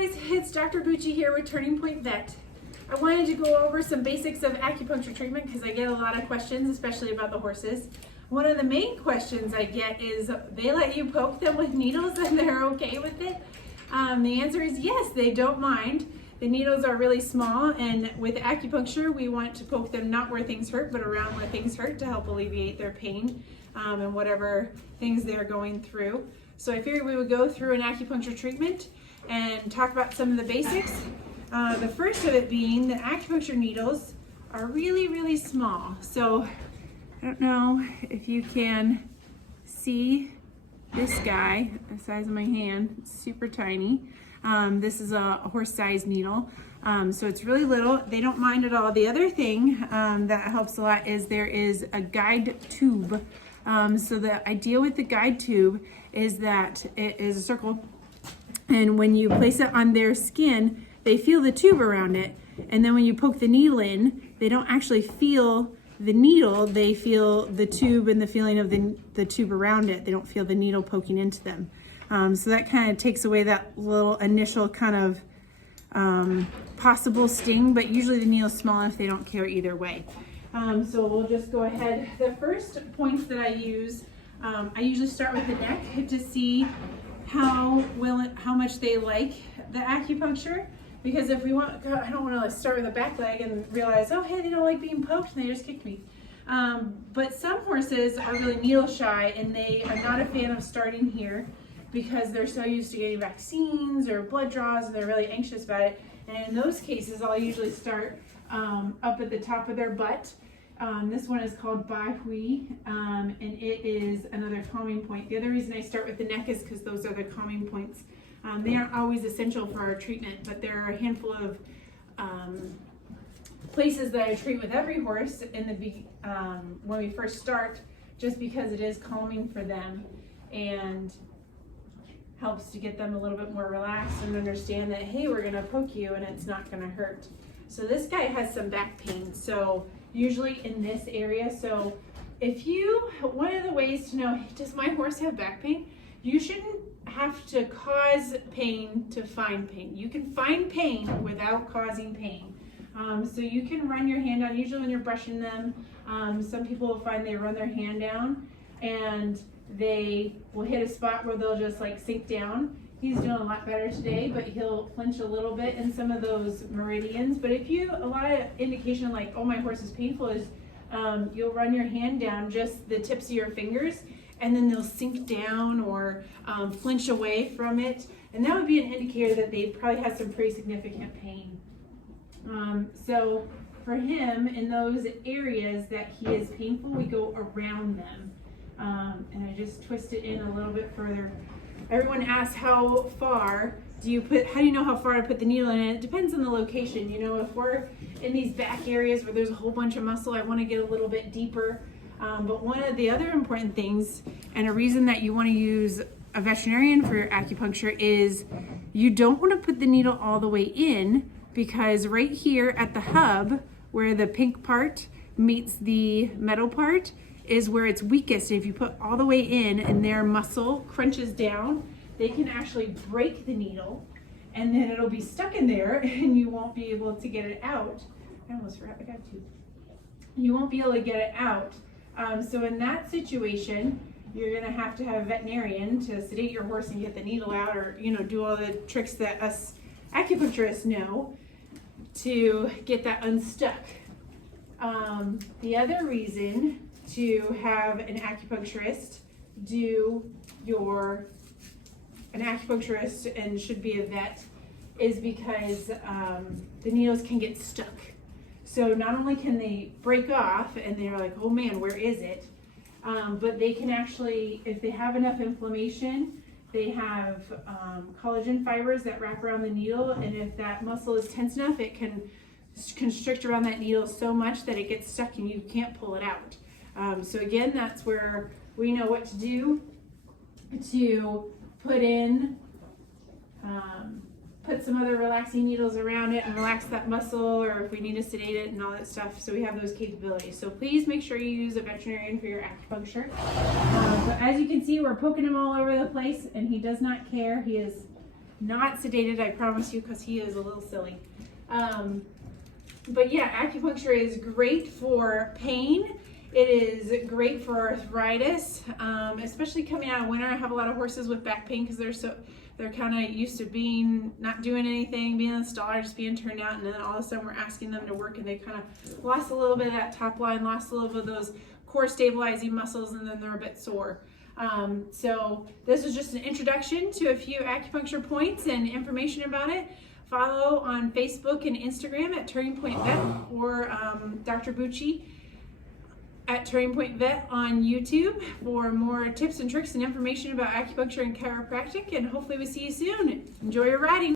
guys, it's Dr. Bucci here with Turning Point Vet. I wanted to go over some basics of acupuncture treatment because I get a lot of questions, especially about the horses. One of the main questions I get is, they let you poke them with needles and they're okay with it? The answer is yes, they don't mind. The needles are really small, and with acupuncture, we want to poke them not where things hurt, but around where things hurt to help alleviate their pain and whatever things they're going through. So I figured we would go through an acupuncture treatment and talk about some of the basics. The first of it being that acupuncture needles are really, really small. So I don't know if you can see this guy, the size of my hand. It's super tiny. This is a horse-sized needle. So it's really little. They don't mind at all. The other thing that helps a lot is there is a guide tube. So the idea with the guide tube is that it is a circle, and when you place it on their skin, they feel the tube around it. And then when you poke the needle in, they don't actually feel the needle, they feel the tube and the feeling of the tube around it. They don't feel the needle poking into them. So that kind of takes away that little initial kind of possible sting, but usually the needle's small enough they don't care either way. So we'll just go ahead. The first points that I use, I usually start with the neck to see how much they like the acupuncture. Because if we want, God, I don't want to start with the back leg and realize, oh, hey, they don't like being poked and they just kicked me. But some horses are really needle shy and they are not a fan of starting here because they're so used to getting vaccines or blood draws and they're really anxious about it. And in those cases, I'll usually start up at the top of their butt. This one is called Bai Hui, and it is another calming point. The other reason I start with the neck is because those are the calming points. They aren't always essential for our treatment, but there are a handful of places that I treat with every horse in the when we first start, just because it is calming for them and helps to get them a little bit more relaxed and understand that, hey, we're gonna poke you and it's not gonna hurt. So this guy has some back pain, so usually in this area. So one of the ways to know, does my horse have back pain? You shouldn't have to cause pain to find pain. You can find pain without causing pain. So you can run your hand down, usually when you're brushing them. Some people will find they run their hand down and they will hit a spot where they'll just like sink down. He's doing a lot better today, but he'll flinch a little bit in some of those meridians. But a lot of indication like, oh, my horse is painful is you'll run your hand down, just the tips of your fingers, and then they'll sink down or flinch away from it. And that would be an indicator that they probably have some pretty significant pain. So for him, in those areas that he is painful, we go around them. And I just twist it in a little bit further. Everyone asks how far how do you know how far to put the needle in? It depends on the location. You know, if we're in these back areas where there's a whole bunch of muscle, I want to get a little bit deeper. But one of the other important things, and a reason that you want to use a veterinarian for your acupuncture, is you don't want to put the needle all the way in, because right here at the hub, where the pink part meets the metal part, is where it's weakest. If you put all the way in and their muscle crunches down, they can actually break the needle, and then it'll be stuck in there and you won't be able to get it out. I almost forgot, I got two. You won't be able to get it out. So in that situation, you're gonna have to have a veterinarian to sedate your horse and get the needle out, or do all the tricks that us acupuncturists know to get that unstuck. The other reason to have an acupuncturist and should be a vet is because the needles can get stuck. So not only can they break off and they're like, oh man, where is it? But they can actually, if they have enough inflammation, they have collagen fibers that wrap around the needle, and if that muscle is tense enough, it can constrict around that needle so much that it gets stuck and you can't pull it out. So again, that's where we know what to do to put some other relaxing needles around it and relax that muscle, or if we need to sedate it and all that stuff. So we have those capabilities. So please make sure you use a veterinarian for your acupuncture. So as you can see, we're poking him all over the place and he does not care. He is not sedated, I promise you, because he is a little silly. But yeah, acupuncture is great for pain. It is great for arthritis, especially coming out of winter. I have a lot of horses with back pain because they're kind of used to not doing anything, being in the stall, or just being turned out, and then all of a sudden we're asking them to work, and they kind of lost a little bit of that top line, lost a little bit of those core stabilizing muscles, and then they're a bit sore. So this is just an introduction to a few acupuncture points and information about it. Follow on Facebook and Instagram at Turning Point Vet, or Dr. Bucci at Turning Point Vet on YouTube for more tips and tricks and information about acupuncture and chiropractic. And hopefully we see you soon. Enjoy your riding.